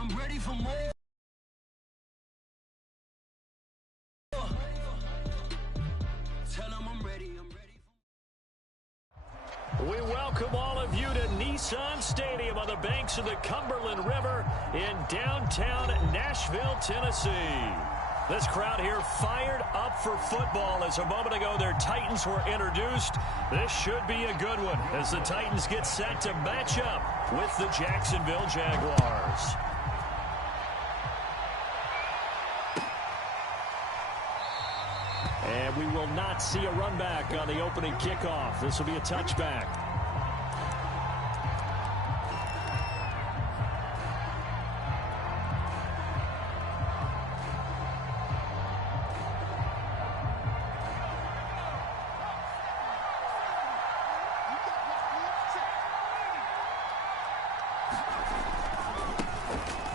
I'm ready for more. Tell them I'm ready. We welcome all of you to Nissan Stadium on the banks of the Cumberland River in downtown Nashville, Tennessee. This crowd here fired up for football as a moment ago their Titans were introduced. This should be a good one as the Titans get set to match up with the Jacksonville Jaguars. And we will not see a run back on the opening kickoff. This will be a touchback.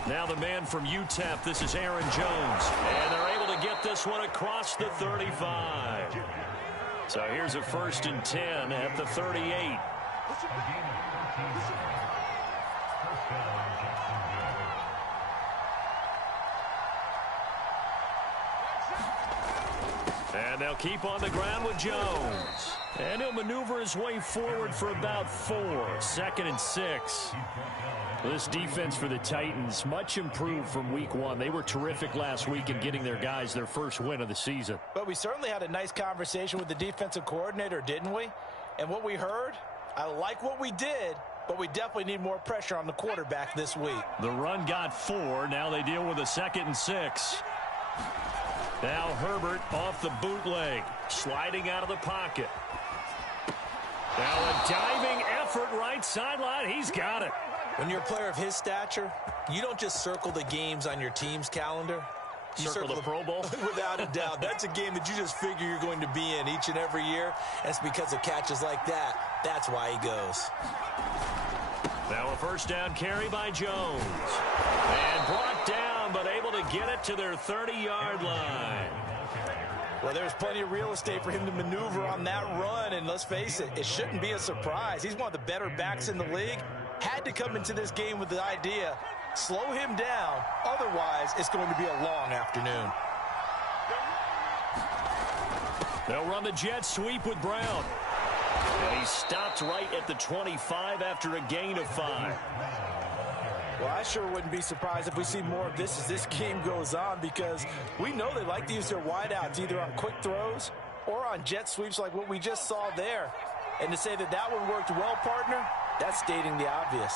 Now the man from UTEP, this is Aaron Jones. And they're able to get this one across the 35. So here's a 1st and 10 at the 38. And they'll keep on the ground with Jones. And he'll maneuver his way forward for about 4. 2nd and 6. This defense for the Titans, much improved from week 1. They were terrific last week in getting their guys their first win of the season. But we certainly had a nice conversation with the defensive coordinator, didn't we? And what we heard, I like what we did, but we definitely need more pressure on the quarterback this week. The run got 4. Now they deal with a 2nd and 6. Now Herbert off the bootleg, sliding out of the pocket. Now a diving effort right sideline. He's got it. When you're a player of his stature, you don't just circle the games on your team's calendar. You circle the Pro Bowl? Without a doubt. That's a game that you just figure you're going to be in each and every year. And it's because of catches like that. That's why he goes. Now a 1st down carry by Jones. And brought down, but able to get it to their 30-yard line. Well, there's plenty of real estate for him to maneuver on that run. And let's face it, it shouldn't be a surprise. He's one of the better backs in the league. Had to come into this game with the idea, slow him down. Otherwise, it's going to be a long afternoon. They'll run the jet sweep with Brown. And he stopped right at the 25 after a gain of 5. Well, I sure wouldn't be surprised if we see more of this as this game goes on, because we know they like to use their wideouts either on quick throws or on jet sweeps like what we just saw there. And to say that that one worked well, partner, that's stating the obvious.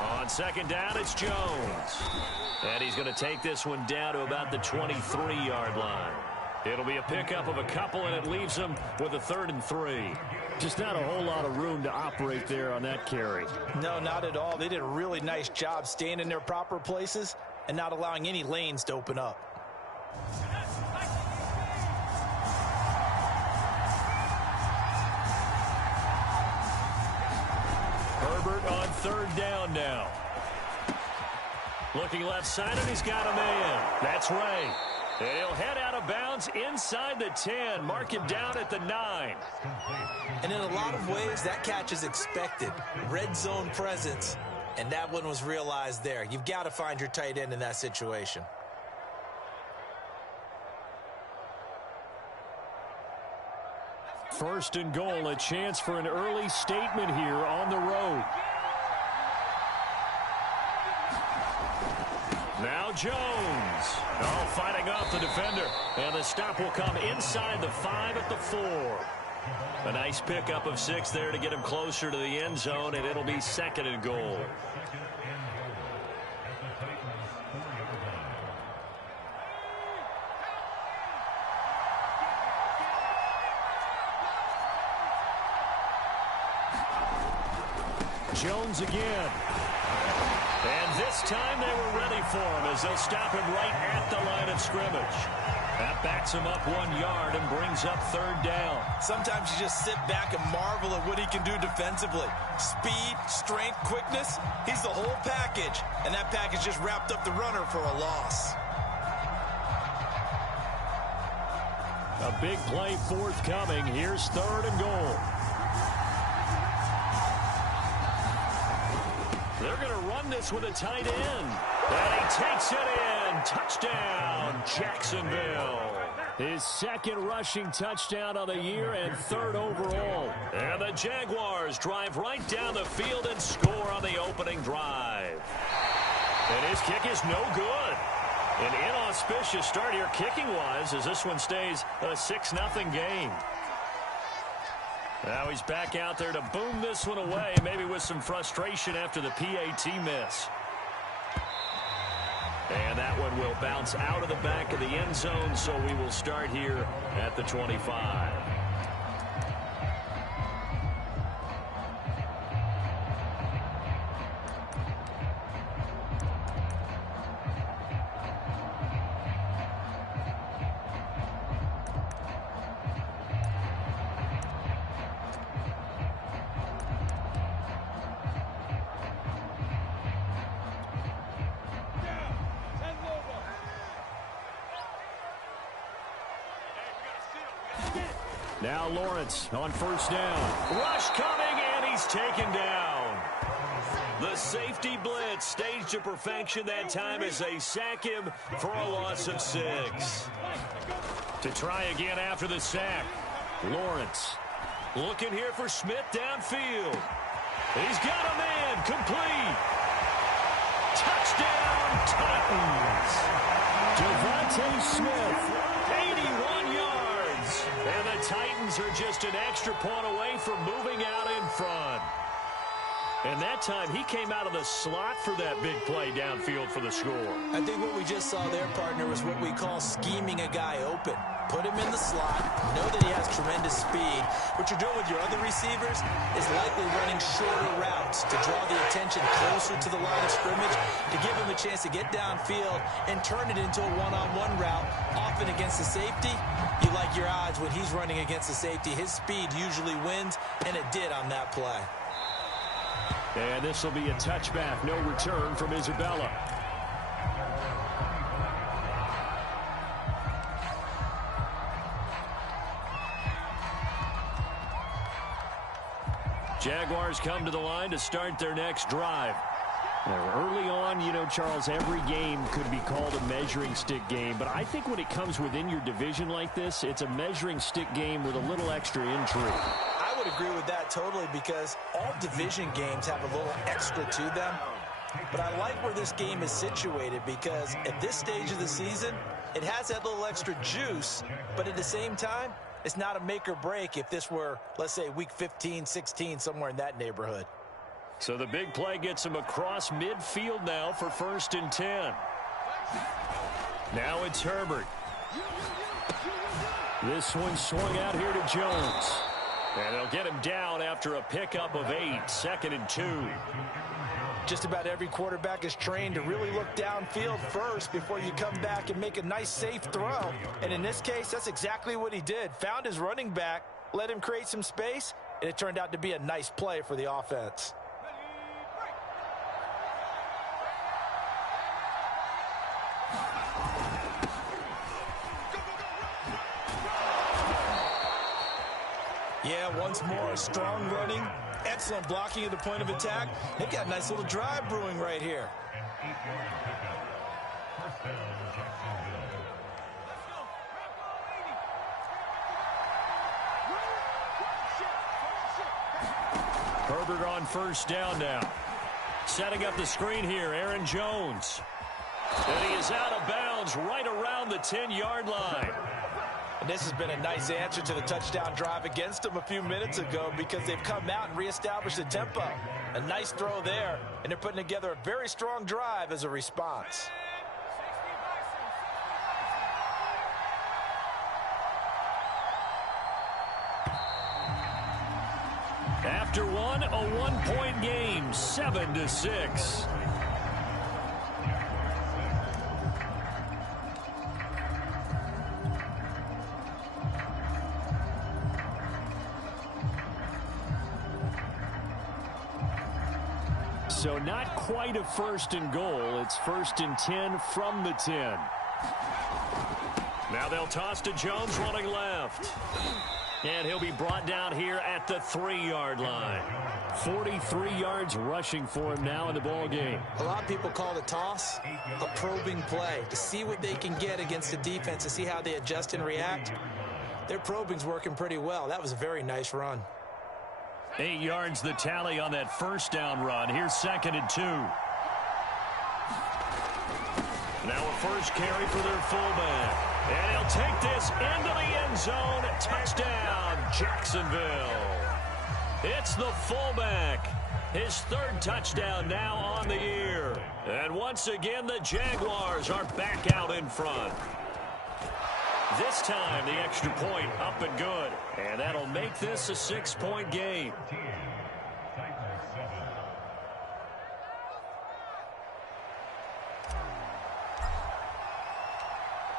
On 2nd down, it's Jones. And he's going to take this one down to about the 23-yard line. It'll be a pickup of a couple, and it leaves them with a 3rd and 3. Just not a whole lot of room to operate there on that carry. No, not at all. They did a really nice job staying in their proper places and not allowing any lanes to open up. Herbert on 3rd down now. Looking left side, and he's got a man. That's Ray. And he'll head out of bounds inside the 10. Mark him down at the 9. And in a lot of ways, that catch is expected. Red zone presence. And that one was realized there. You've got to find your tight end in that situation. First and goal, a chance for an early statement here on the road. Now Jones. Oh, fighting off the defender. And the stop will come inside the 5 at the 4. A nice pickup of 6 there to get him closer to the end zone, and it'll be 2nd and goal. Jones again. And this time they were ready for him as they'll stop him right at the line of scrimmage. That backs him up 1 yard and brings up 3rd down. Sometimes you just sit back and marvel at what he can do defensively. Speed, strength, quickness, he's the whole package. And that package just wrapped up the runner for a loss. A big play forthcoming. Here's 3rd and goal. They're going to run this with a tight end. And he takes it in. Touchdown, Jacksonville. His second rushing touchdown of the year and third overall. And the Jaguars drive right down the field and score on the opening drive. And his kick is no good. An inauspicious start here kicking-wise as this one stays a 6-0 game. Now he's back out there to boom this one away, maybe with some frustration after the PAT miss. And that one will bounce out of the back of the end zone, so we will start here at the 25. Now Lawrence on first down. Rush coming, and he's taken down. The safety blitz staged to perfection that time as they sack him for a loss of 6. To try again after the sack. Lawrence looking here for Smith downfield. He's got a man complete. Touchdown, Titans. Devontae Smith, 81 yards. And the Titans are just an extra point away from moving out in front. And that time, he came out of the slot for that big play downfield for the score. I think what we just saw there, partner, was what we call scheming a guy open. Put him in the slot, know that he has tremendous speed. What you're doing with your other receivers is likely running shorter routes to draw the attention closer to the line of scrimmage, to give him a chance to get downfield and turn it into a one-on-one route, often against the safety. You like your odds when he's running against the safety. His speed usually wins, and it did on that play. And this will be a touchback. No return from Isabella. Jaguars come to the line to start their next drive. Now, early on, you know, Charles, every game could be called a measuring stick game. But I think when it comes within your division like this, it's a measuring stick game with a little extra intrigue. I would agree with that totally, because all division games have a little extra to them. But I like where this game is situated, because at this stage of the season, it has that little extra juice, but at the same time, it's not a make or break if this were, let's say, week 15, 16, somewhere in that neighborhood. So the big play gets him across midfield now for 1st and 10. Now it's Herbert. This one swung out here to Jones. And they'll get him down after a pickup of 8, 2nd and 2. Just about every quarterback is trained to really look downfield first before you come back and make a nice, safe throw. And in this case, that's exactly what he did. Found his running back, let him create some space, and it turned out to be a nice play for the offense. Yeah, once more, strong running, excellent blocking at the point of attack. They've got a nice little drive brewing right here. Herbert on first down now. Setting up the screen here, Aaron Jones. And he is out of bounds right around the 10-yard line. And this has been a nice answer to the touchdown drive against them a few minutes ago, because they've come out and reestablished the tempo. A nice throw there, and they're putting together a very strong drive as a response. After one, a one-point game, 7-6. So not quite a 1st and goal. It's 1st and 10 from the 10. Now they'll toss to Jones running left. And he'll be brought down here at the 3-yard line. 43 yards rushing for him now in the ball game. A lot of people call the toss a probing play to see what they can get against the defense, to see how they adjust and react. Their probing's working pretty well. That was a very nice run. 8 yards the tally on that first down run. Here's 2nd and 2. Now a first carry for their fullback. And he'll take this into the end zone. Touchdown, Jacksonville. It's the fullback. His 3rd touchdown now on the year. And once again, the Jaguars are back out in front. This time, the extra point up and good. And that'll make this a 6-point game.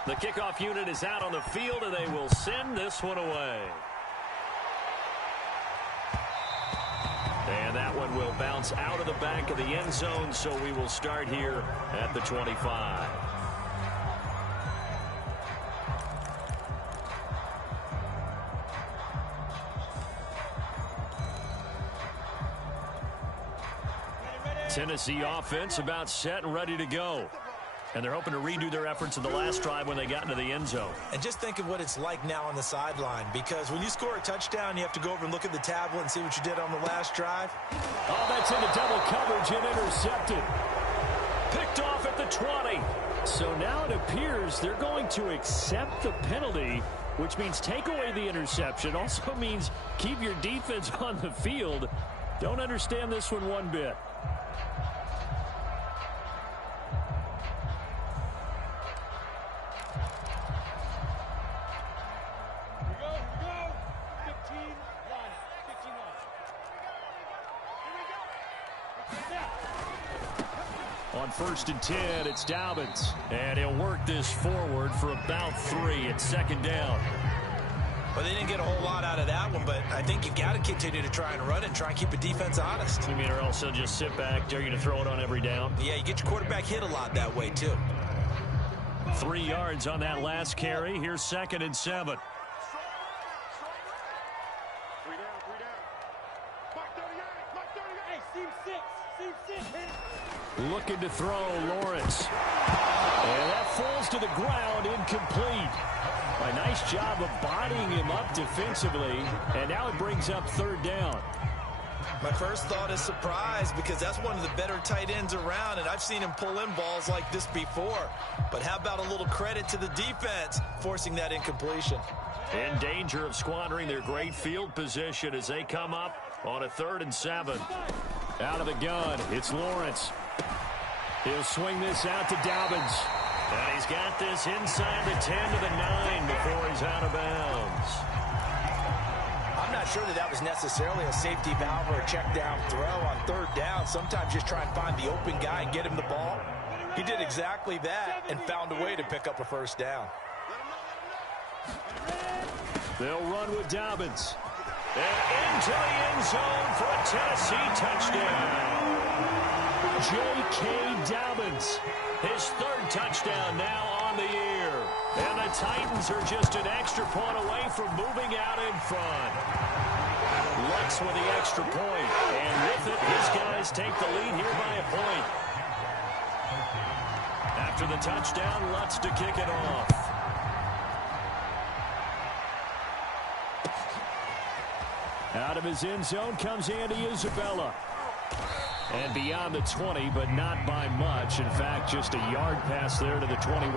The kickoff unit is out on the field, and they will send this one away. And that one will bounce out of the back of the end zone, so we will start here at the 25. Tennessee offense about set and ready to go. And they're hoping to redo their efforts in the last drive when they got into the end zone. And just think of what it's like now on the sideline, because when you score a touchdown, you have to go over and look at the tablet and see what you did on the last drive. Oh, that's into double coverage and intercepted. Picked off at the 20. So now it appears they're going to accept the penalty, which means take away the interception. Also means keep your defense on the field. Don't understand this one bit. On 1st and 10, it's Dobbins. And he'll work this forward for about 3. It's 2nd down. Well, they didn't get a whole lot out of that one, but I think you've got to continue to try and run it and try and keep the defense honest. You mean, or else they'll just sit back, dare you to throw it on every down? Yeah, you get your quarterback hit a lot that way, too. 3 yards on that last carry. Here's 2nd and 7. Looking to throw, Lawrence. And that falls to the ground, incomplete. A nice job of bodying him up defensively, and now it brings up 3rd down. My first thought is surprise, because that's one of the better tight ends around, and I've seen him pull in balls like this before. But how about a little credit to the defense forcing that incompletion? In danger of squandering their great field position as they come up on a 3rd and 7. Out of the gun, it's Lawrence. He'll swing this out to Dobbins. And he's got this inside the 10 to the 9 before he's out of bounds. I'm not sure that was necessarily a safety valve or a check down throw on 3rd down. Sometimes just try and find the open guy and get him the ball. He did exactly that and found a way to pick up a 1st down. They'll run with Dobbins. And into the end zone for a Tennessee touchdown. J.K. Dobbins, his 3rd touchdown now on the year. And the Titans are just an extra point away from moving out in front. Lutz with the extra point. And with it, his guys take the lead here by a point. After the touchdown, Lutz to kick it off. Out of his end zone comes Andy Isabella. And beyond the 20, but not by much. In fact, just a yard pass there to the 21.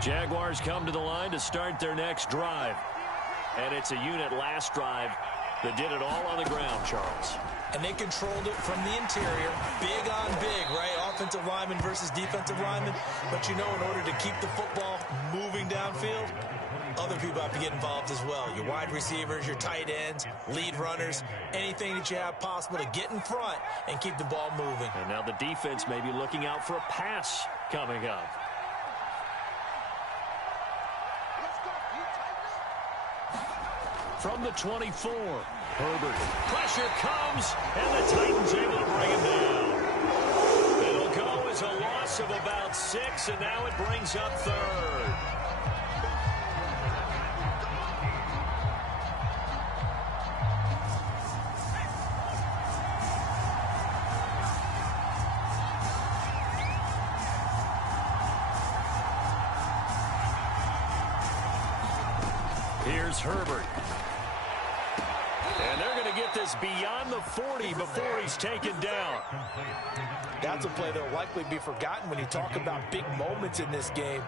Jaguars come to the line to start their next drive. And it's a unit last drive that did it all on the ground, Charles. And they controlled it from the interior. Big on big, right? Offensive lineman versus defensive lineman. But you know, in order to keep the football moving downfield, other people have to get involved as well. Your wide receivers, your tight ends, lead runners, anything that you have possible to get in front and keep the ball moving. And now the defense may be looking out for a pass coming up. From the 24, Herbert. Pressure comes, and the Titans able to bring him down. It'll go was a loss of about 6, and now it brings up third. Here's Herbert. And they're going to get this beyond the 40 before he's taken down. That's a play that will likely be forgotten when you talk about big moments in this game.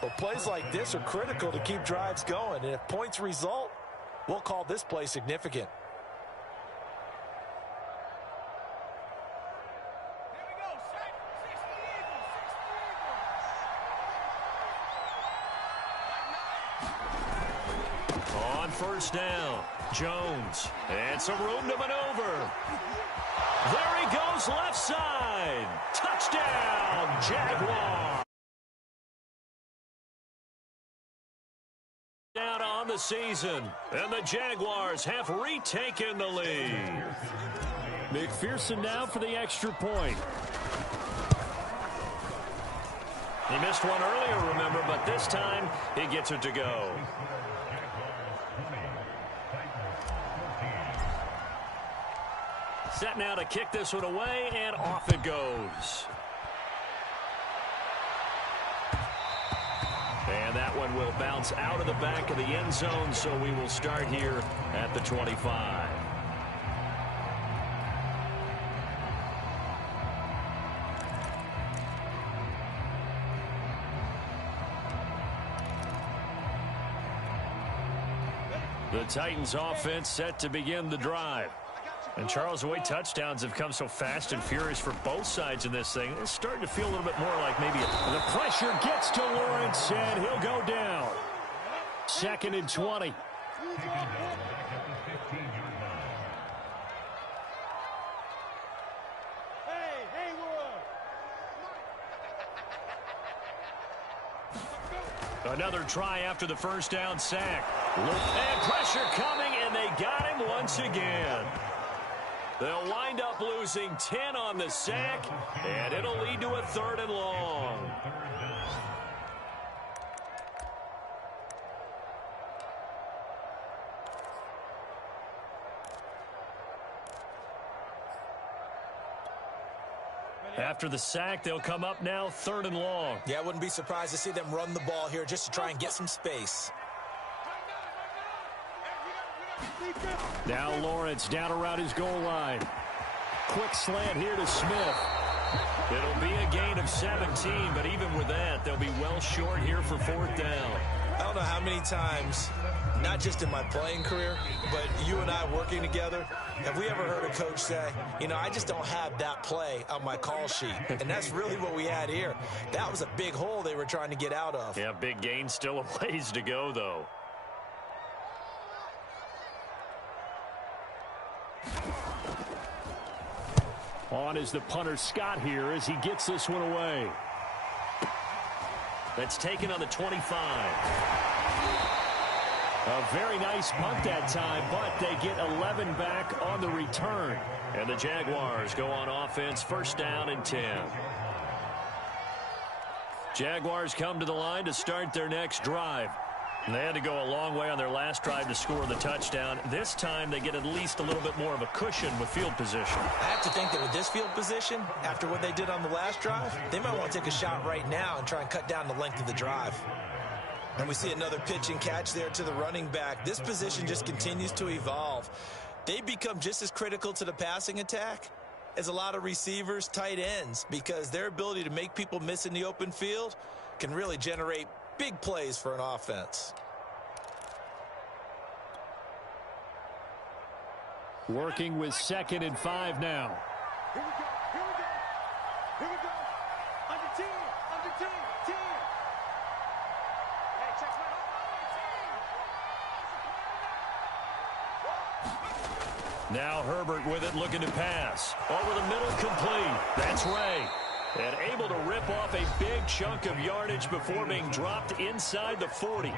But plays like this are critical to keep drives going. And if points result, we'll call this play significant. First down, Jones, and some room to maneuver. There he goes, left side. Touchdown, Jaguars. Down on the season, and the Jaguars have retaken the lead. McPherson now for the extra point. He missed one earlier, remember, but this time he gets it to go. Set now to kick this one away, and off it goes. And that one will bounce out of the back of the end zone, so we will start here at the 25. The Titans offense set to begin the drive. And, Charles, the way touchdowns have come so fast and furious for both sides in this thing, it's starting to feel a little bit more like maybe the pressure gets to Lawrence, and he'll go down. 2nd and 20. Another try after the first down sack. And pressure coming, and they got him once again. They'll wind up losing 10 on the sack, and it'll lead to a 3rd and long. After the sack, they'll come up now 3rd and long. Yeah, I wouldn't be surprised to see them run the ball here just to try and get some space. Now Lawrence down around his goal line. Quick slant here to Smith. It'll be a gain of 17, but even with that, they'll be well short here for 4th down. I don't know how many times, not just in my playing career, but you and I working together, have we ever heard a coach say, you know, I just don't have that play on my call sheet. And that's really what we had here. That was a big hole they were trying to get out of. Yeah, big gain, still a ways to go, though. On is the punter Scott here as he gets this one away. That's taken on the 25. A very nice punt that time, but they get 11 back on the return. And the Jaguars go on offense, 1st down and 10. Jaguars come to the line to start their next drive. And they had to go a long way on their last drive to score the touchdown. This time they get at least a little bit more of a cushion with field position. I have to think that with this field position, after what they did on the last drive, they might want to take a shot right now and try and cut down the length of the drive. And we see another pitch and catch there to the running back. This position just continues to evolve. They become just as critical to the passing attack as a lot of receivers, tight ends, because their ability to make people miss in the open field can really generate big plays for an offense. Working with 2nd and 5 now. Here we go. Here we go. Here we go. Under 10. Under 10. 10. Hey, check my Now Herbert with it, looking to pass. Over the middle, complete. That's Ray. And able to rip off a big chunk of yardage before being dropped inside the 40.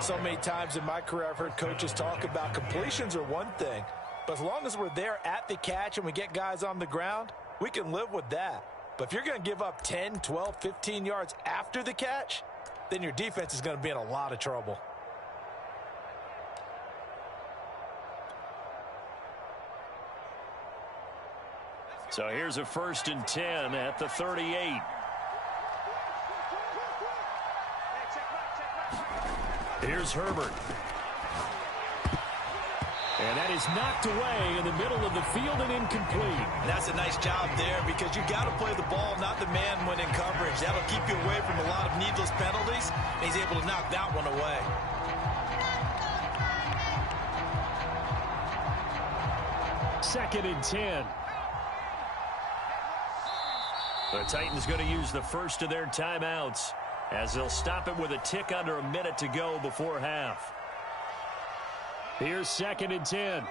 So many times in my career I've heard coaches talk about completions are one thing, but as long as we're there at the catch and we get guys on the ground, we can live with that. But if you're going to give up 10, 12, 15 yards after the catch, then your defense is going to be in a lot of trouble. So here's a 1st and 10 at the 38. Here's Herbert. And that is knocked away in the middle of the field and incomplete. And that's a nice job there because you got to play the ball, not the man when in coverage. That'll keep you away from a lot of needless penalties. And he's able to knock that one away. Second and 10. The Titans going to use the first of their timeouts as they'll stop it with a tick under a minute to go before half. Here's 2nd and 10.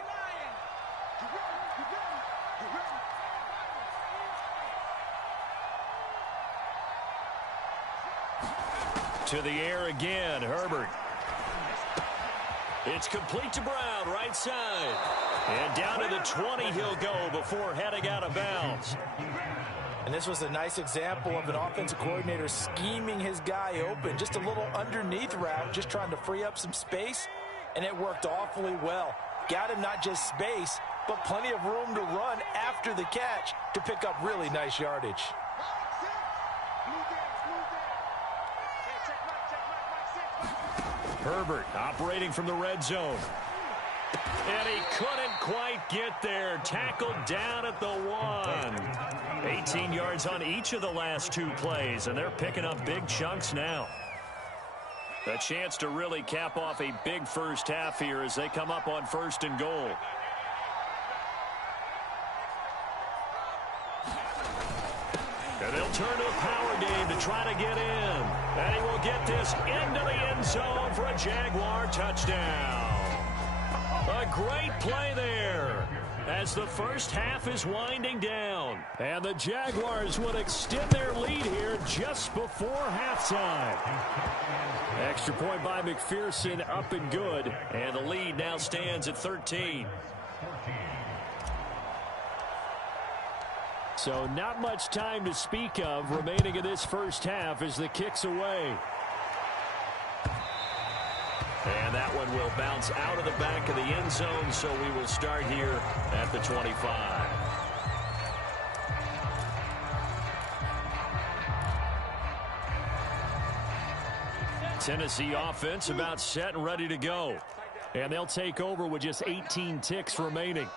To the air again, Herbert. It's complete to Brown, right side. And down to the 20 he'll go before heading out of bounds. And this was a nice example of an offensive coordinator scheming his guy open. Just a little underneath route, just trying to free up some space. And it worked awfully well. Got him not just space, but plenty of room to run after the catch to pick up really nice yardage. Herbert operating from the red zone. And he couldn't quite get there. Tackled down at the 1. 18 yards on each of the last 2 plays, and they're picking up big chunks now. A chance to really cap off a big first half here as they come up on 1st and goal. And they'll turn to a power game to try to get in. And he will get this into the end zone for a Jaguar touchdown. A great play there as the first half is winding down. And the Jaguars would extend their lead here just before halftime. Extra point by McPherson, up and good. And the lead now stands at 13. So not much time to speak of remaining in this first half as the kick's away. And that one will bounce out of the back of the end zone, so we will start here at the 25. Tennessee offense about set and ready to go. And they'll take over with just 18 ticks remaining.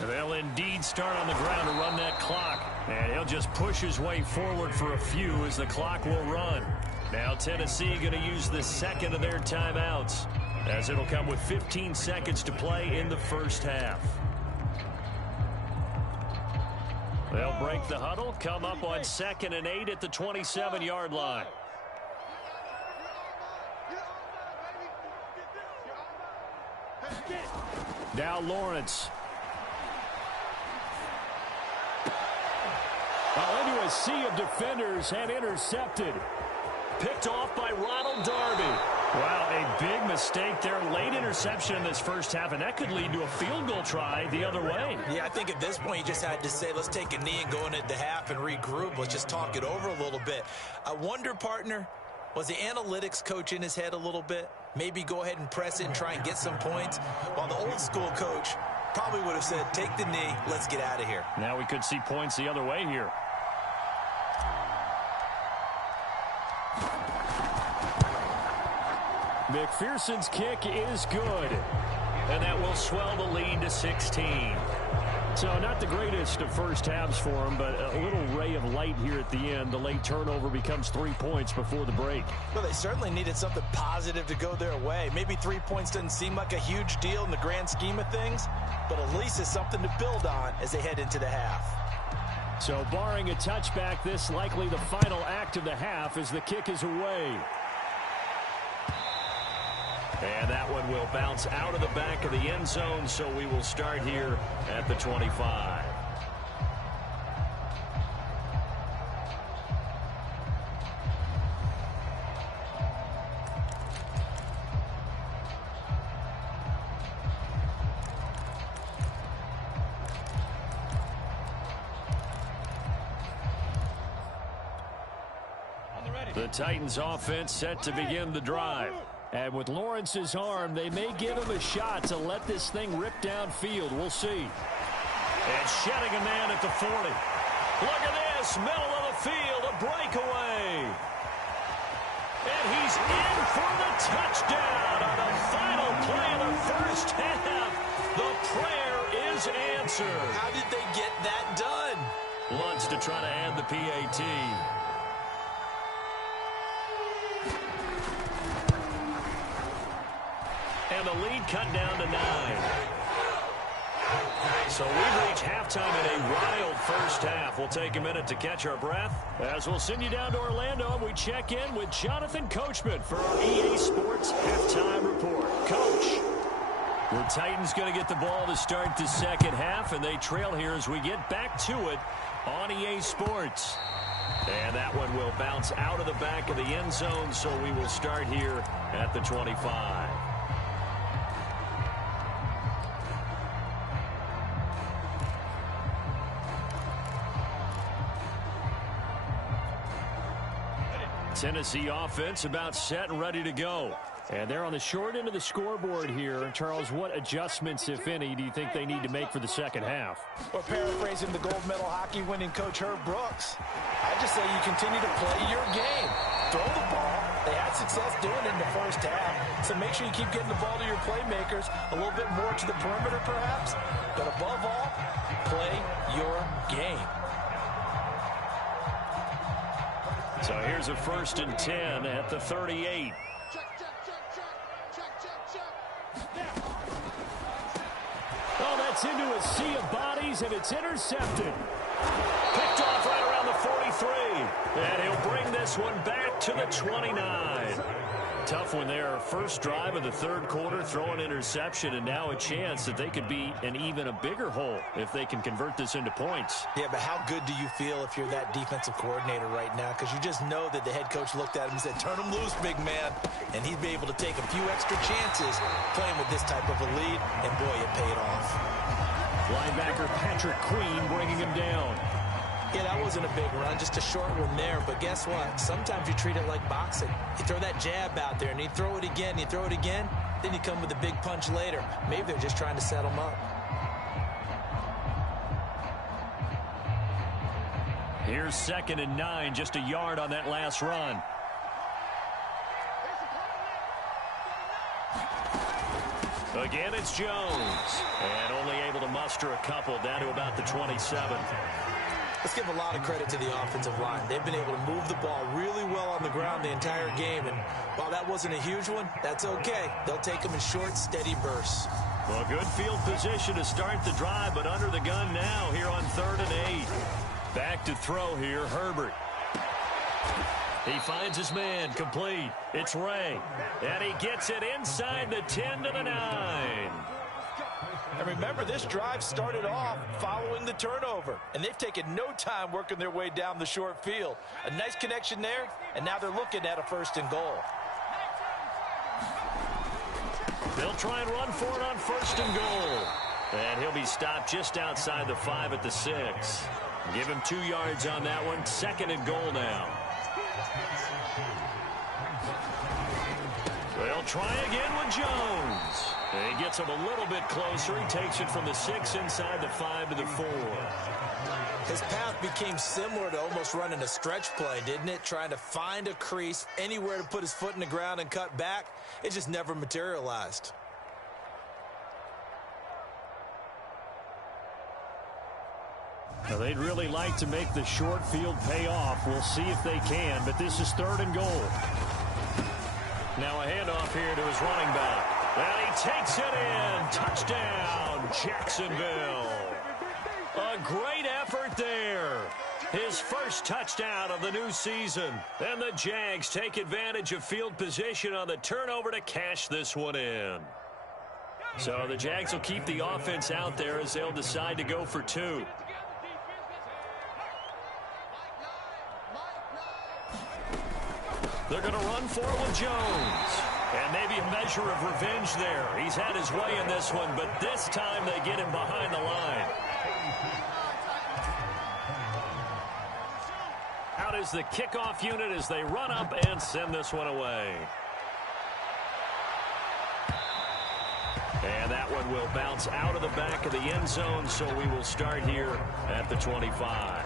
They'll indeed start on the ground to run that clock. And he'll just push his way forward for a few as the clock will run. Now Tennessee going to use the second of their timeouts as it'll come with 15 seconds to play in the first half. They'll break the huddle, come up on 2nd and 8 at the 27-yard line. Now Lawrence. Into a sea of defenders and intercepted. Picked off by Ronald Darby. Wow, a big mistake there. Late interception in this first half, and that could lead to a field goal try the other way. Yeah, I think at this point you just had to say, let's take a knee and go into the half and regroup. Let's just talk it over a little bit. I wonder, partner, was the analytics coach in his head a little bit? Maybe go ahead and press it and try and get some points? While the old school coach probably would have said, take the knee, let's get out of here. Now we could see points the other way here. McPherson's kick is good. And that will swell the lead to 16. So not the greatest of first halves for him, but a little ray of light here at the end. The late turnover becomes 3 points before the break. Well, they certainly needed something positive to go their way. Maybe 3 points doesn't seem like a huge deal in the grand scheme of things, but at least it's something to build on as they head into the half. So barring a touchback, this likely the final act of the half as the kick is away. And that one will bounce out of the back of the end zone, so we will start here at the 25. The Titans offense set to begin the drive. And with Lawrence's arm, they may give him a shot to let this thing rip downfield. We'll see. And shedding a man at the 40. Look at this, middle of the field, a breakaway. And he's in for the touchdown on the final play of the first half. The prayer is answered. How did they get that done? Lutz to try to add the PAT. And the lead cut down to 9. So we reach halftime in a wild first half. We'll take a minute to catch our breath as we'll send you down to Orlando and we check in with Jonathan Coachman for our EA Sports Halftime Report. Coach. The Titans going to get the ball to start the second half, and they trail here as we get back to it on EA Sports. And that one will bounce out of the back of the end zone, so we will start here at the 25. Tennessee offense about set and ready to go. And they're on the short end of the scoreboard here. Charles, what adjustments, if any, do you think they need to make for the second half? Or paraphrasing the gold medal hockey winning coach Herb Brooks, I just say you continue to play your game. Throw the ball. They had success doing it in the first half. So make sure you keep getting the ball to your playmakers, a little bit more to the perimeter perhaps. But above all, play your game. So here's a 1st and 10 at the 38. Oh, that's into a sea of bodies, and it's intercepted. Picked off right around the 43. And he'll bring this one back to the 29. Tough one there. First drive of the third quarter, throw an interception, and now a chance that they could be in even a bigger hole if they can convert this into points. Yeah, but how good do you feel if you're that defensive coordinator right now? Because you just know that the head coach looked at him and said, turn him loose, big man. And he'd be able to take a few extra chances playing with this type of a lead, and boy, it paid off. Linebacker Patrick Queen bringing him down. Yeah, that wasn't a big run, just a short one there. But guess what? Sometimes you treat it like boxing. You throw that jab out there, and you throw it again, you throw it again, then you come with a big punch later. Maybe they're just trying to set him up. Here's 2nd and 9, just a yard on that last run. Again, it's Jones. And only able to muster a couple down to about the 27. Let's give a lot of credit to the offensive line. They've been able to move the ball really well on the ground the entire game. And while that wasn't a huge one, that's okay. They'll take them in short, steady bursts. Well, good field position to start the drive, but under the gun now here on 3rd and 8. Back to throw here, Herbert. He finds his man, complete. It's Ray. And he gets it inside the 10 to the 9. And remember, this drive started off following the turnover. And they've taken no time working their way down the short field. A nice connection there, and now they're looking at a 1st and goal. They'll try and run for it on 1st and goal. And he'll be stopped just outside the 5 at the 6. Give him 2 yards on that one. 2nd and goal now. They'll try again with Jones. And he gets him a little bit closer. He takes it from the 6 inside the 5 to the 4. His path became similar to almost running a stretch play, didn't it? Trying to find a crease, anywhere to put his foot in the ground and cut back. It just never materialized. Now, they'd really like to make the short field pay off. We'll see if they can, but this is 3rd and goal. Now a handoff here to his running back. And he takes it in. Touchdown, Jacksonville. A great effort there. His first touchdown of the new season. And the Jags take advantage of field position on the turnover to cash this one in. So the Jags will keep the offense out there as they'll decide to go for 2. They're going to run for it with Jones. And maybe a measure of revenge there. He's had his way in this one, but this time they get him behind the line. Out is the kickoff unit as they run up and send this one away. And that one will bounce out of the back of the end zone, so we will start here at the 25.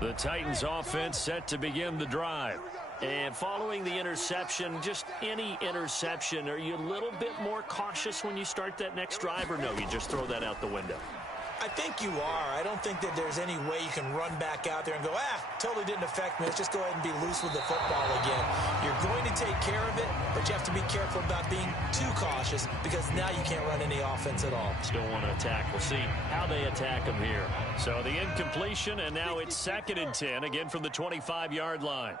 The Titans offense set to begin the drive. And following the interception, just any interception, are you a little bit more cautious when you start that next drive, or no, you just throw that out the window? I think you are. I don't think that there's any way you can run back out there and go, totally didn't affect me. Let's just go ahead and be loose with the football again. You're going to take care of it, but you have to be careful about being too cautious because now you can't run any offense at all. Still want to attack. We'll see how they attack them here. So the incompletion, and now it's 2nd and 10, again from the 25-yard line.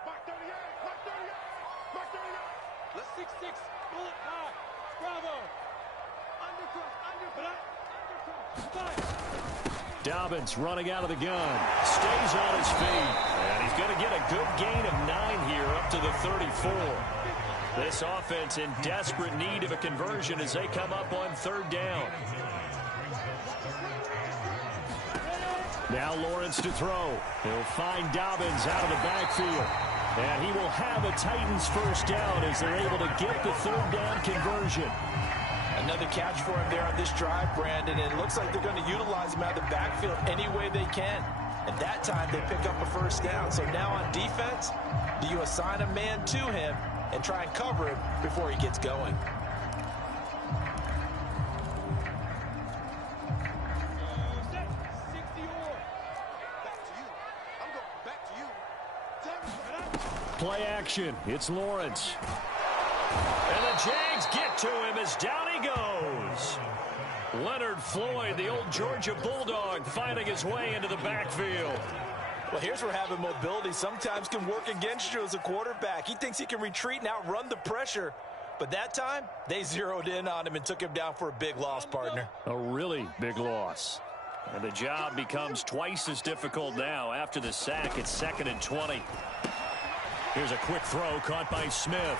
Let's 6-6. Bullet high. Bravo. Undercut. Dobbins running out of the gun. Stays on his feet. And he's going to get a good gain of 9 here up to the 34. This offense in desperate need of a conversion as they come up on 3rd down. Now Lawrence to throw. He'll find Dobbins out of the backfield. And he will have a Titans first down as they're able to get the 3rd down conversion. Another catch for him there on this drive, Brandon, and it looks like they're going to utilize him out of the backfield any way they can. And that time they pick up a first down. So now on defense, do you assign a man to him and try and cover him before he gets going? Play action. It's Lawrence. And the Jags get to him as down he goes. Leonard Floyd, the old Georgia Bulldog, finding his way into the backfield. Well, here's where having mobility sometimes can work against you as a quarterback. He thinks he can retreat and outrun the pressure. But that time, they zeroed in on him and took him down for a big loss, partner. A really big loss. And the job becomes twice as difficult now. After the sack, it's 2nd and 20. Here's a quick throw caught by Smith.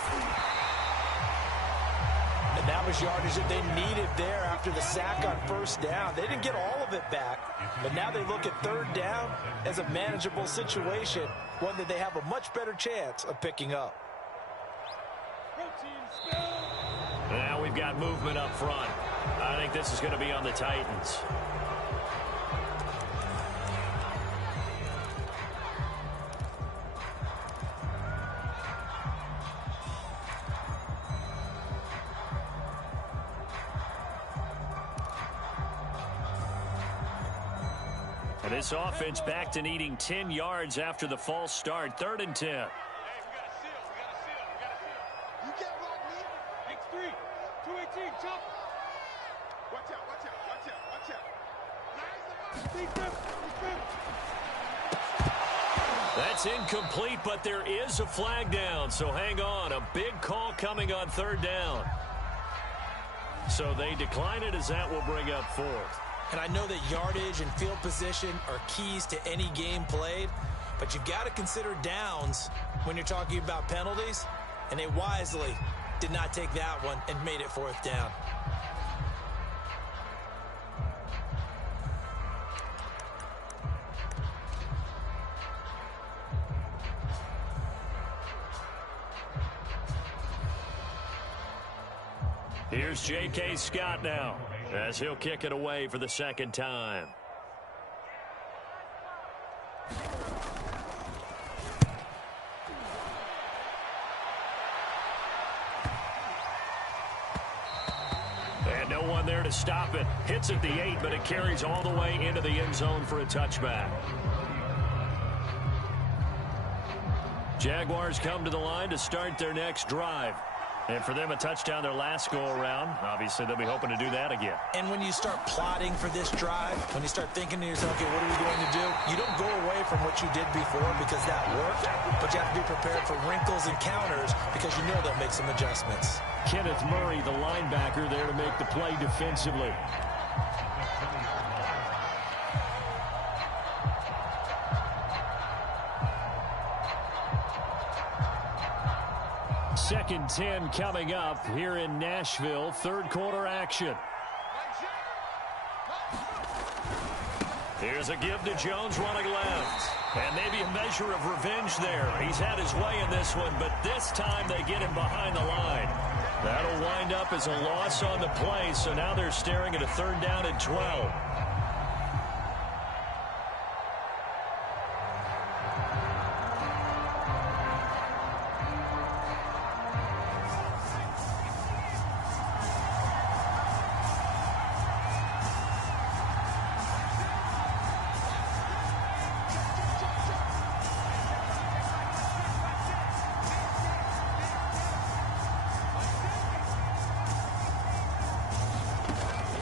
And that was yardage that they needed there after the sack on first down. They didn't get all of it back, but now they look at 3rd down as a manageable situation, one that they have a much better chance of picking up. Now we've got movement up front. I think this is going to be on the Titans. This offense back to needing 10 yards after the false start. 3rd and 10. Hey, we got a seal. We got a seal. You can't rock me. X3. 218. Chop. Watch out. That's incomplete, but there is a flag down. So hang on. A big call coming on 3rd down. So they decline it as that will bring up 4th. And I know that yardage and field position are keys to any game played, but you've got to consider downs when you're talking about penalties, and they wisely did not take that one and made it 4th down. Here's J.K. Scott now, as he'll kick it away for the 2nd time. And no one there to stop it. Hits at the 8, but it carries all the way into the end zone for a touchback. Jaguars come to the line to start their next drive. And for them, a touchdown their last go-around. Obviously, they'll be hoping to do that again. And when you start plotting for this drive, when you start thinking to yourself, okay, what are we going to do? You don't go away from what you did before because that worked, but you have to be prepared for wrinkles and counters because you know they'll make some adjustments. Kenneth Murray, the linebacker, there to make the play defensively. Second 10 coming up here in Nashville. Third quarter action. Here's a give to Jones running left. And maybe a measure of revenge there. He's had his way in this one, but this time they get him behind the line. That'll wind up as a loss on the play, so now they're staring at a third down and 12.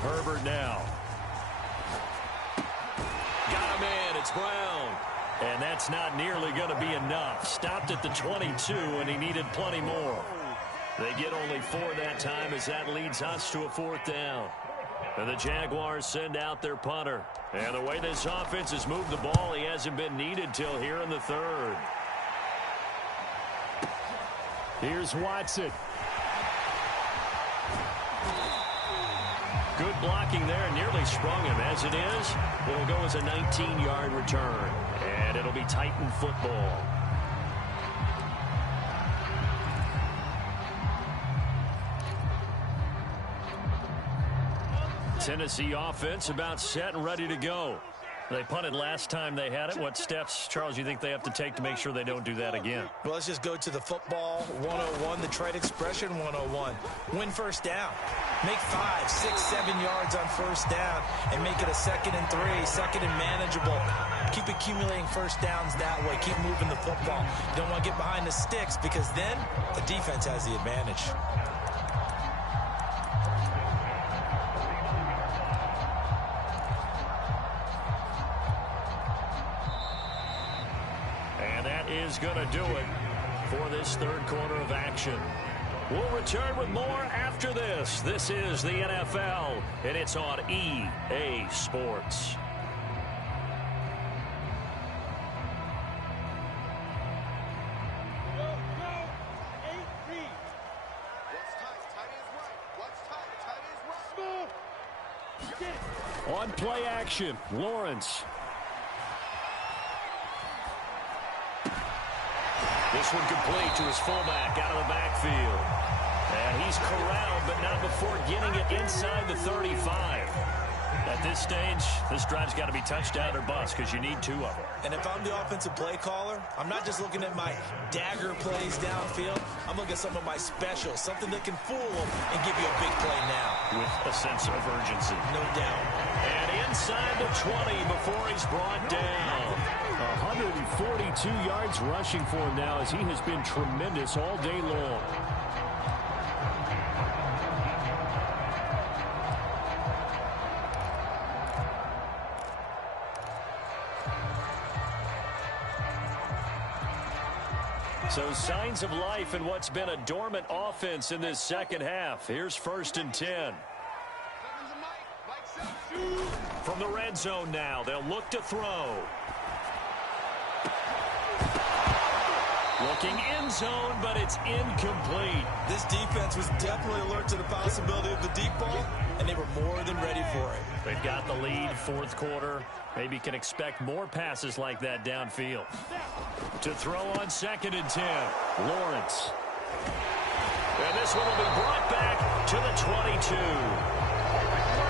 Herbert now. Got him in. It's Brown. And that's not nearly going to be enough. Stopped at the 22, and he needed plenty more. They get only 4 that time as that leads us to a fourth down. And the Jaguars send out their punter. And the way this offense has moved the ball, he hasn't been needed till here in the third. Here's Watson. Good blocking there, nearly sprung him. As it is, it'll go as a 19-yard return. And it'll be Titan football. Tennessee offense about set and ready to go. They punted last time they had it. What steps, Charles, you think they have to take to make sure they don't do that again? Well, let's just go to the football 101, the trade expression 101. Win first down. Make 5, 6, 7 yards on first down and make it a 2nd and 3, 2nd and manageable. Keep accumulating first downs that way. Keep moving the football. You don't want to get behind the sticks because then the defense has the advantage. Is going to do it for this third quarter of action. We'll return with more after this. This is the NFL, and it's on EA Sports. On play action, Lawrence. This one complete to his fullback out of the backfield. And he's corralled, but not before getting it inside the 35. At this stage, this drive's got to be touchdown or bust because you need 2 of them. And if I'm the offensive play caller, I'm not just looking at my dagger plays downfield. I'm looking at some of my specials, something that can fool them and give you a big play now. With a sense of urgency. No doubt. And inside the 20 before he's brought down. 142 yards rushing for him now as he has been tremendous all day long. So signs of life in what's been a dormant offense in this second half. Here's 1st and 10. From the red zone now, they'll look to throw. Looking end zone, but it's incomplete. This defense was definitely alert to the possibility of the deep ball, and they were more than ready for it. They've got the lead, fourth quarter. Maybe can expect more passes like that downfield. To throw on 2nd and 10, Lawrence. And this one will be brought back to the 22.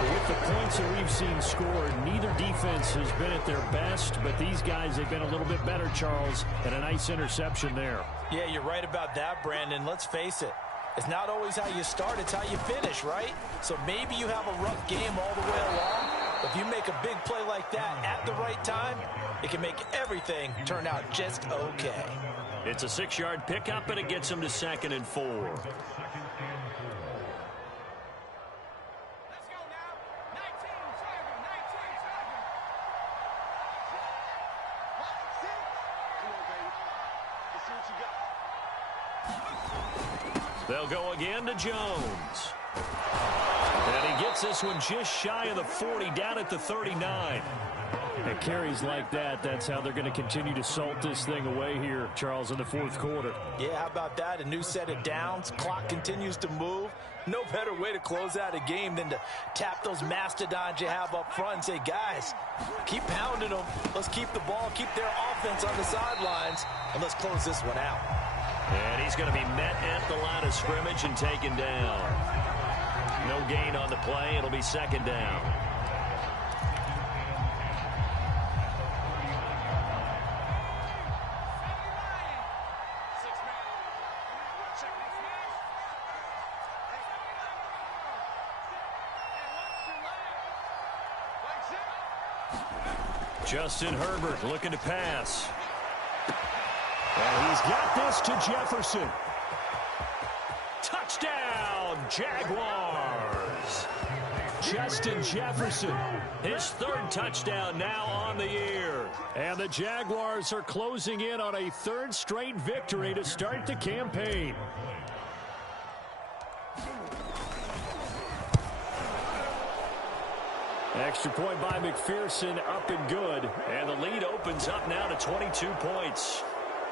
With the points that we've seen scored, neither defense has been at their best, but these guys have been a little bit better, Charles, and a nice interception there. Yeah, you're right about that, Brandon. Let's face it. It's not always how you start, it's how you finish, right? So maybe you have a rough game all the way along. If you make a big play like that at the right time, it can make everything turn out just okay. It's a 6-yard pickup, and it gets them to 2nd and 4. They'll go again to Jones. And he gets this one just shy of the 40, down at the 39. And carries like that, that's how they're going to continue to salt this thing away here, Charles, in the fourth quarter. Yeah, how about that? A new set of downs. Clock continues to move. No better way to close out a game than to tap those mastodons you have up front and say, guys, keep pounding them. Let's keep the ball, keep their offense on the sidelines, and let's close this one out. And he's going to be met at the line of scrimmage and taken down. No gain on the play. It'll be second down. Justin Herbert looking to pass. And he's got this to Jefferson. Touchdown, Jaguars. Justin Jefferson, His third touchdown now on the year. and the Jaguars are closing in on a third straight victory to start the campaign. Extra point by McPherson, up and good. And the lead opens up now to 22 points.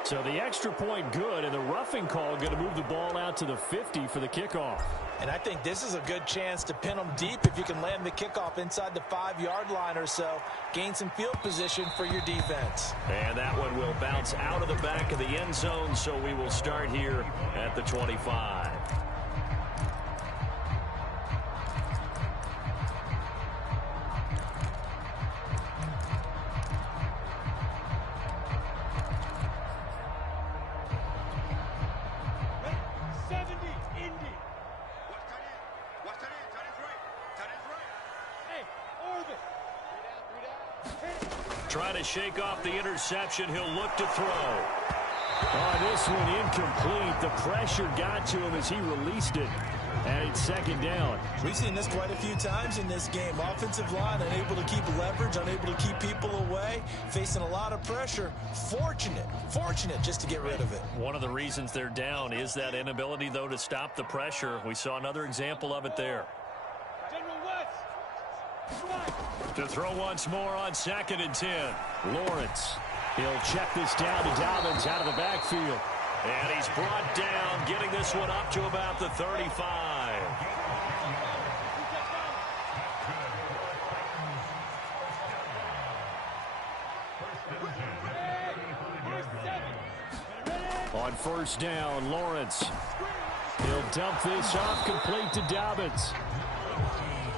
So the extra point good, and the roughing call going to move the ball out to the 50 for the kickoff. And I think this is a good chance to pin them deep if you can land the kickoff inside the 5-yard line or so. Gain some field position for your defense. And that one will bounce out of the back of the end zone, so we will start here at the 25. Trying to shake off the interception. He'll look to throw. Oh, this one incomplete. The pressure got to him as he released it. And it's second down. We've seen this quite a few times in this game. Offensive line unable to keep leverage, unable to keep people away, facing a lot of pressure. Fortunate just to get rid of it. One of the reasons they're down is that inability, though, to stop the pressure. We saw another example of it there. To throw once more on 2nd and 10. Lawrence. He'll check this down to Dobbins out of the backfield. And he's brought down, getting this one up to about the 35. On first down, Lawrence. He'll dump this off complete to Dobbins.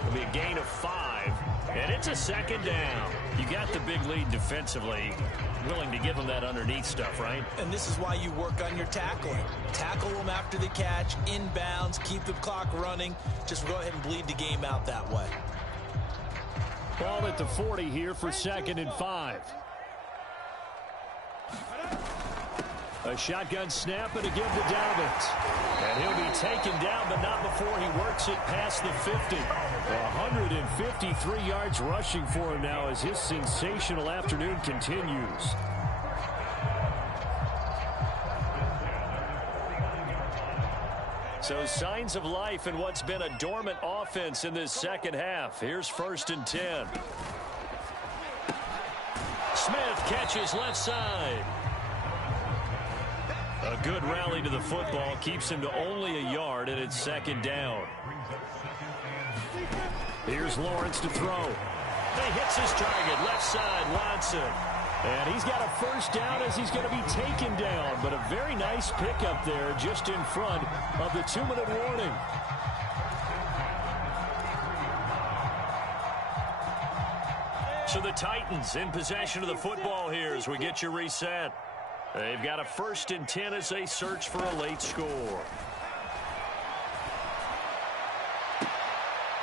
It'll be a gain of 5, and it's a second down. You got the big lead defensively. Willing to give them that underneath stuff, right? And this is why you work on your tackling. Tackle them after the catch, inbounds, keep the clock running. Just go ahead and bleed the game out that way. Ball at the 40 here for 2nd and 5. A shotgun snap and a give to Dobbins. And he'll be taken down, but not before he works it past the 50. 153 yards rushing for him now as his sensational afternoon continues. So signs of life in what's been a dormant offense in this second half. Here's 1st and 10. Smith catches left side. A good rally to the football keeps him to only a yard, and it's 2nd down. Here's Lawrence to throw. He hits his target, left side, Watson. And he's got a first down as he's going to be taken down, but a very nice pickup there just in front of the 2-minute warning. So the Titans in possession of the football here as we get you reset. They've got a 1st and 10 as they search for a late score.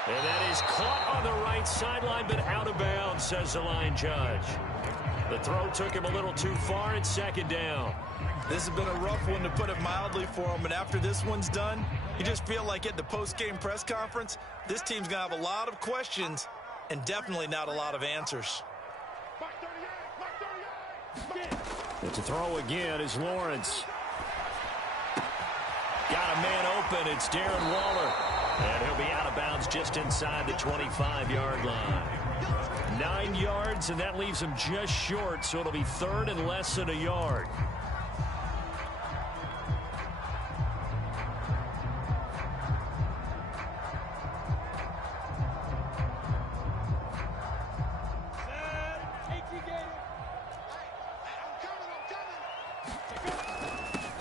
And that is caught on the right sideline, but out of bounds, says the line judge. The throw took him a little too far. It's 2nd down. This has been a rough one, to put it mildly, for him. And after this one's done, you just feel like at the post-game press conference, this team's going to have a lot of questions and definitely not a lot of answers. And to throw again is Lawrence. Got a man open. It's Darren Waller. And he'll be out of bounds just inside the 25-yard line. 9 yards, and that leaves him just short, so it'll be 3rd and less than a yard.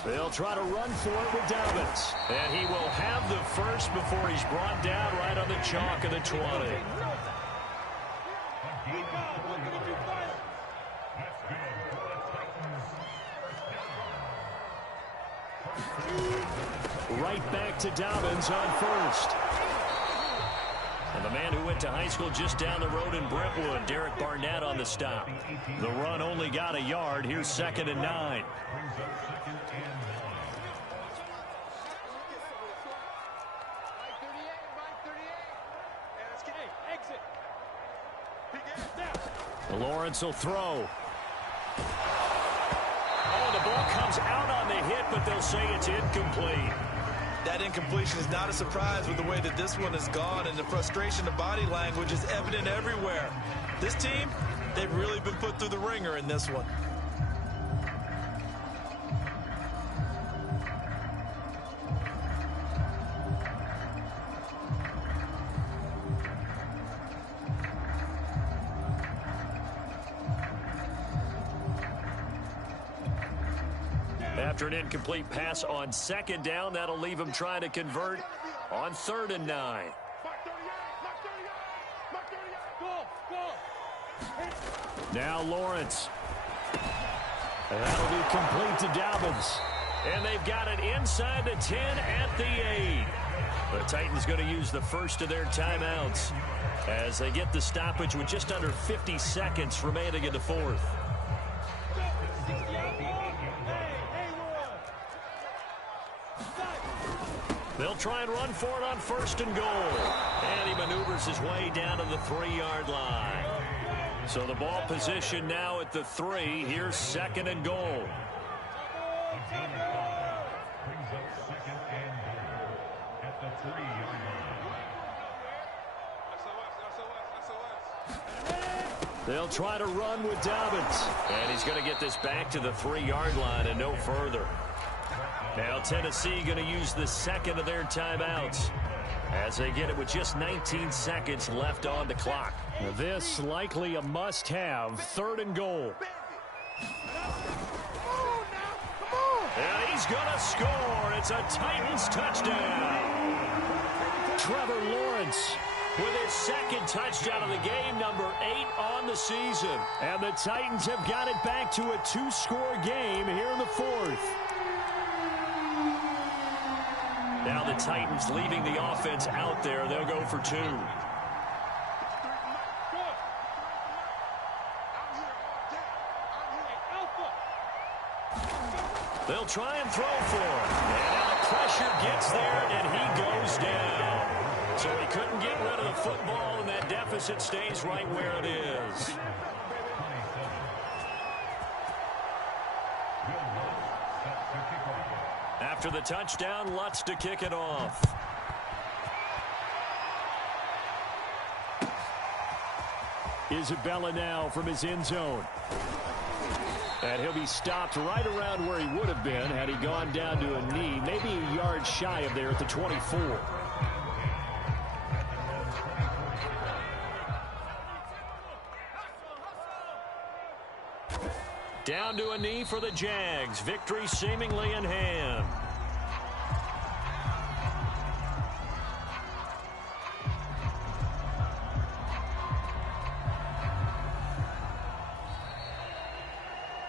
They'll try to run for it with Dobbins. And he will have the first before he's brought down right on the chalk of the 20. Right back to Dobbins on first. And the man who went to high school just down the road in Brentwood, Derek Barnett on the stop. The run only got a yard. Here's 2nd and 9. Lawrence will throw. Oh, the ball comes out on the hit, but they'll say it's incomplete. That incompletion is not a surprise with the way that this one has gone, and the frustration of body language is evident everywhere. This team, they've really been put through the ringer in this one. After an incomplete pass on 2nd down, that'll leave him trying to convert on 3rd and 9. Now Lawrence. That'll be complete to Dobbins. And they've got it inside the 10 at the 8. The Titans going to use the first of their timeouts as they get the stoppage with just under 50 seconds remaining in the 4th. They'll try and run for it on 1st and goal. And he maneuvers his way down to the 3-yard line. So the ball position now at the 3. Here's 2nd and goal. Brings up 2nd and goal at the 3-yard line. They'll try to run with Dobbins. And he's going to get this back to the 3-yard line and no further. Now Tennessee going to use the 2nd of their timeouts as they get it with just 19 seconds left on the clock. This likely a must-have. 3rd and goal. And he's going to score. It's a Titans touchdown. Trevor Lawrence with his 2nd touchdown of the game, number 8 on the season. And the Titans have got it back to a 2-score game here in the 4th. Now the Titans leaving the offense out there. They'll go for 2. They'll try and throw for it. And now the pressure gets there, and he goes down. So he couldn't get rid of the football, and that deficit stays right where it is. After the touchdown, Lutz to kick it off. Isabella now from his end zone. And he'll be stopped right around where he would have been had he gone down to a knee, maybe a yard shy of there at the 24. Down to a knee for the Jags. Victory seemingly in hand.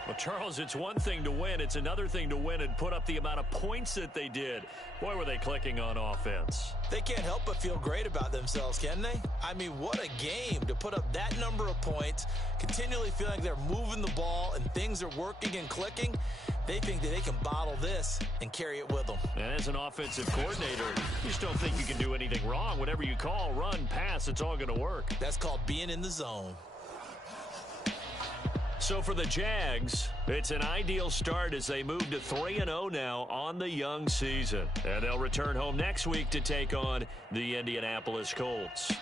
Well, Charles, it's one thing to win. It's another thing to win and put up the amount of points that they did. Boy, were they clicking on offense. They can't help but feel great about themselves, can they? I mean, what a game to put up that number of points, continually feeling like they're moving the ball and things are working and clicking. They think that they can bottle this and carry it with them. And as an offensive coordinator, you just don't think you can do anything wrong. Whatever you call, run, pass, it's all going to work. That's called being in the zone. So for the Jags, it's an ideal start as they move to 3-0 now on the young season. And they'll return home next week to take on the Indianapolis Colts.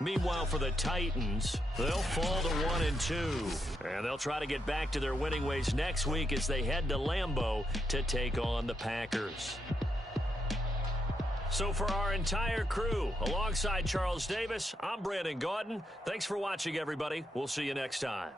Meanwhile, for the Titans, they'll fall to 1-2. And they'll try to get back to their winning ways next week as they head to Lambeau to take on the Packers. So for our entire crew, alongside Charles Davis, I'm Brandon Gaudin. Thanks for watching, everybody. We'll see you next time.